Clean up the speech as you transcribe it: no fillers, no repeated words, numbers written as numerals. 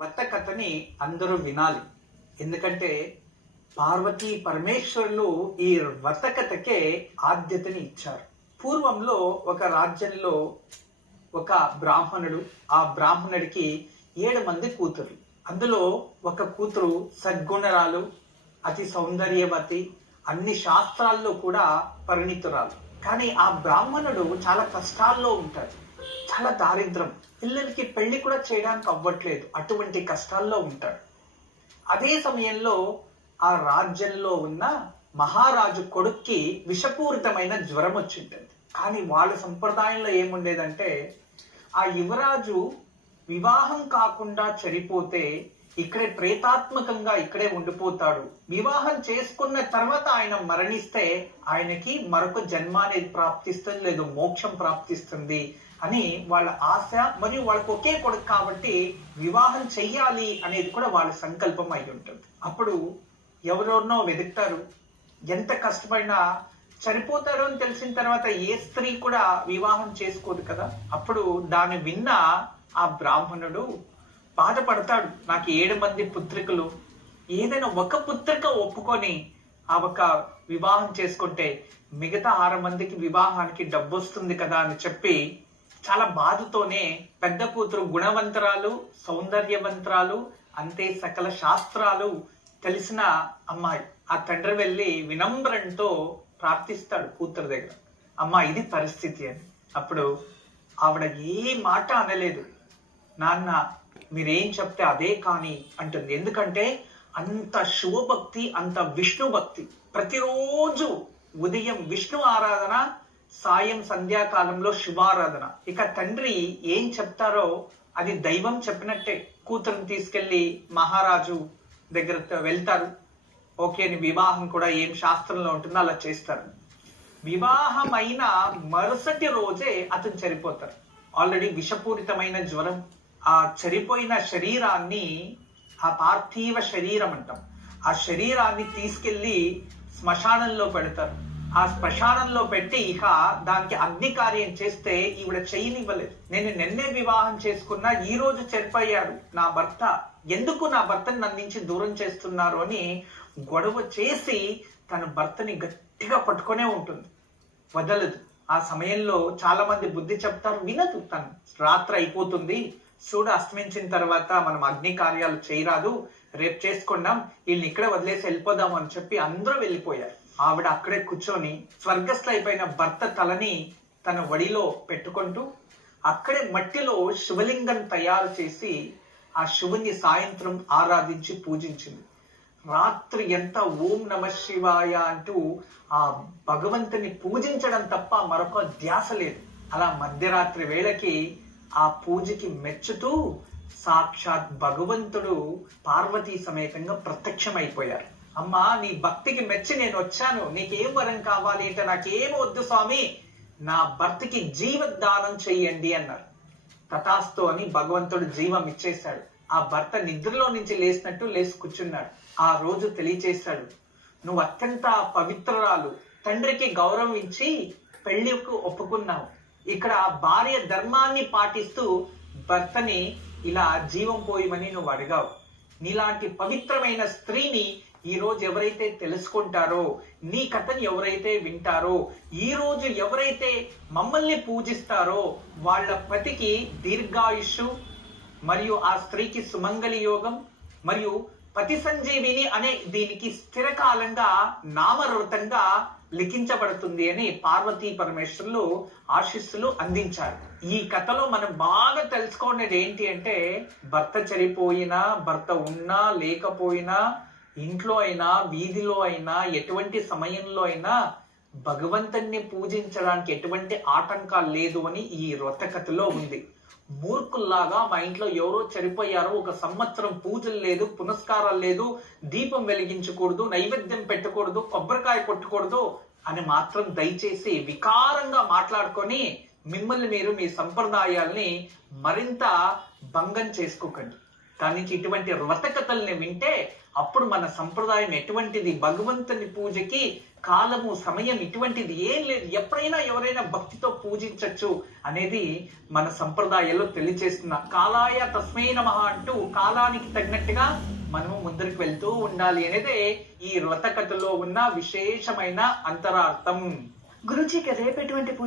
వ్రత కథని అందరూ వినాలి. ఎందుకంటే పార్వతీ పరమేశ్వరులు ఈ వ్రత కథకే ఆద్యతని ఇచ్చారు. పూర్వంలో ఒక రాజ్యంలో ఒక బ్రాహ్మణుడు, ఆ బ్రాహ్మణుడికి 7 మంది కూతురు. అందులో ఒక కూతురు సద్గుణరాలు, అతి సౌందర్యవతి, అన్ని శాస్త్రాల్లో కూడా పరిణితురాలు. కానీ ఆ బ్రాహ్మణుడు చాలా కష్టాల్లో ఉంటాడు, చాలా దారిద్రం, పిల్లలకి పెళ్లి కూడా చేయడానికి అవ్వట్లేదు, అటువంటి కష్టాల్లో ఉంటాడు. అదే సమయంలో ఆ రాజ్యంలో ఉన్న మహారాజు కొడుక్కి విషపూరితమైన జ్వరం వచ్చింటుంది. కానీ వాళ్ళ సంప్రదాయంలో ఏముండేదంటే, ఆ యువరాజు వివాహం కాకుండా చనిపోతే ఇక్కడే ప్రేతాత్మకంగా ఇక్కడే ఉండిపోతాడు, వివాహం చేసుకున్న తర్వాత ఆయన మరణిస్తే ఆయనకి మరొక జన్మ అనేది ప్రాప్తిస్తుంది, లేదు మోక్షం ప్రాప్తిస్తుంది అని వాళ్ళ ఆశ. మరియు వాళ్ళకి ఒకే కొడుకు కాబట్టి వివాహం చెయ్యాలి అనేది కూడా వాళ్ళ సంకల్పం అయి ఉంటుంది. అప్పుడు ఎవరెవరినో వెతుకుతారు, ఎంత కష్టపడినా చనిపోతారు అని తెలిసిన తర్వాత ఏ స్త్రీ కూడా వివాహం చేసుకోదు కదా. అప్పుడు దాన్ని విన్న ఆ బ్రాహ్మణుడు బాధపడతాడు, నాకు 7 మంది పుత్రికలు, ఏదైనా ఒక పుత్రిక ఒప్పుకొని ఆ ఒక వివాహం చేసుకుంటే మిగతా 6 మందికి వివాహానికి డబ్బు వస్తుంది కదా అని చెప్పి చాలా బాధతోనే పెద్ద కూతురు గుణవంతరాలు, సౌందర్యవంతరాలు, అంతే సకల శాస్త్రాలు తెలిసిన అమ్మాయి. ఆ తండ్రి వెళ్ళి వినమ్రంతో ప్రార్థిస్తాడు కూతురు దగ్గర, అమ్మా ఇది పరిస్థితి అని. అప్పుడు ఆవిడ ఏ మాట అనలేదు, నాన్న మీరేం చెప్తే అదే కానీ అంటుంది. ఎందుకంటే అంత శివభక్తి, అంత విష్ణు భక్తి. ప్రతిరోజు ఉదయం విష్ణు ఆరాధన, సాయం సంధ్యాకాలంలో శివారాధన. ఇక తండ్రి ఏం చెప్తారో అది దైవం చెప్పినట్టే. కూతురుని తీసుకెళ్లి మహారాజు దగ్గర వెళ్తారు, ఓకే అని వివాహం కూడా ఏం శాస్త్రంలో ఉంటుందో అలా చేస్తారు. వివాహం అయిన మరుసటి రోజే అతను చనిపోతారు. ఆల్రెడీ విషపూరితమైన జ్వరం. ఆ చనిపోయిన శరీరాన్ని, ఆ పార్థివ శరీరం అంటాం, ఆ శరీరాన్ని తీసుకెళ్లి శ్మశానంలో పెడతారు. ఆ శ్మశానంలో పెట్టి ఇక దానికి అగ్ని కార్యం చేస్తే ఈవిడ చేయనివ్వలేదు. నేను నిన్నే వివాహం చేసుకున్నా, ఈ రోజు చనిపోయాడు నా భర్త, ఎందుకు నా భర్తని నన్ను నుంచి దూరం చేస్తున్నారు అని గొడవ చేసి తన భర్తని గట్టిగా పట్టుకునే ఉంటుంది, వదలదు. ఆ సమయంలో చాలా మంది బుద్ధి చెప్తారు, వినదు. తను రాత్రి అయిపోతుంది, సూర్యుడు అస్తమించిన తర్వాత మనం అగ్ని కార్యాలు చేయరాదు, రేపు చేసుకున్నాం, వీళ్ళని ఇక్కడే వదిలేసి వెళ్ళిపోదాం అని చెప్పి అందరూ వెళ్ళిపోయారు. ఆవిడ అక్కడే కూర్చొని స్వర్గస్థ అయిపోయిన భర్త తలని తన వడిలో పెట్టుకుంటూ అక్కడే మట్టిలో శివలింగం తయారు చేసి ఆ శివుని సాయంత్రం ఆరాధించి పూజించింది. రాత్రి ఎంత ఓం నమ శివాయ అంటూ ఆ భగవంతుని పూజించడం తప్ప మరొక ధ్యాస లేదు. అలా మధ్యరాత్రి వేళకి ఆ పూజకి మెచ్చుతూ సాక్షాత్ భగవంతుడు పార్వతీ సమేతంగా ప్రత్యక్షమైపోయారు. అమ్మా నీ భక్తికి మెచ్చి నేను వచ్చాను, నీకేం వరం కావాలి అంటే, నాకేం వద్దు స్వామి, నా భర్తకి జీవదానం చెయ్యండి అన్నారు. తథాస్తు అని భగవంతుడు జీవం ఇచ్చేశాడు. ఆ భర్త నిద్రలో నుంచి లేచినట్టు లేచి కూర్చున్నాడు. ఆ రోజు తెలియచేశాడు, నువ్వు అత్యంత పవిత్రురాలు, తండ్రికి గౌరవం ఇచ్చి పెళ్లికు ఒప్పుకున్నావు. ఇక్కడ భార్య ధర్మాన్ని పాటిస్తూ భర్తని ఇలా జీవం పోయమని నువ్వు అడిగావు. నీలాంటి పవిత్రమైన స్త్రీని ఈ రోజు ఎవరైతే తెలుసుకుంటారో, నీ కథని ఎవరైతే వింటారో, ఈ రోజు ఎవరైతే మమ్మల్ని పూజిస్తారో వాళ్ళ పతికి దీర్ఘాయుష్షు, మరియు ఆ స్త్రీకి సుమంగళి యోగం, మరియు పతి సంజీవిని అనే దీనికి స్థిరకాలంగా నామరృతంగా లిఖించబడుతుంది అని పార్వతీ పరమేశ్వరులు ఆశీస్సులు అందించారు. ఈ కథలో మనం బాగా తెలుసుకోండి ఏంటి అంటే, భర్త చనిపోయినా, భర్త ఉన్నా లేకపోయినా, ఇంట్లో అయినా వీధిలో అయినా ఎటువంటి సమయంలో అయినా భగవంతుణ్ణి పూజించడానికి ఎటువంటి ఆటంకాలు లేదు అని ఈ వ్రత కథలో ఉంది. మూర్ఖుల్లాగా మా ఇంట్లో ఎవరో చనిపోయారో, 1 సంవత్సరం పూజలు లేదు, పునస్కారాలు లేదు, దీపం వెలిగించకూడదు, నైవేద్యం పెట్టకూడదు, కొబ్బరికాయ కొట్టకూడదు అని మాత్రం దయచేసి వికారంగా మాట్లాడుకొని మిమ్మల్ని మీరు మీ సంప్రదాయాల్ని మరింత భంగం చేసుకోకండి. కానీ ఇటువంటి వ్రత కథల్ని వింటే అప్పుడు మన సంప్రదాయం ఎటువంటిది, భగవంతుని పూజకి కాలము సమయం ఇటువంటిది ఏం లేదు, ఎప్పుడైనా ఎవరైనా భక్తితో పూజించవచ్చు అనేది మన సంప్రదాయాల్లో తెలియచేస్తున్న కాలాయ తస్మై నమః అంటూ కాలానికి తగినట్టుగా మనము ముందరికి వెళ్తూ ఉండాలి అనేదే ఈ వ్రత కథలో ఉన్న విశేషమైన అంతరార్థం. గురూజీ రేపు ఎటువంటి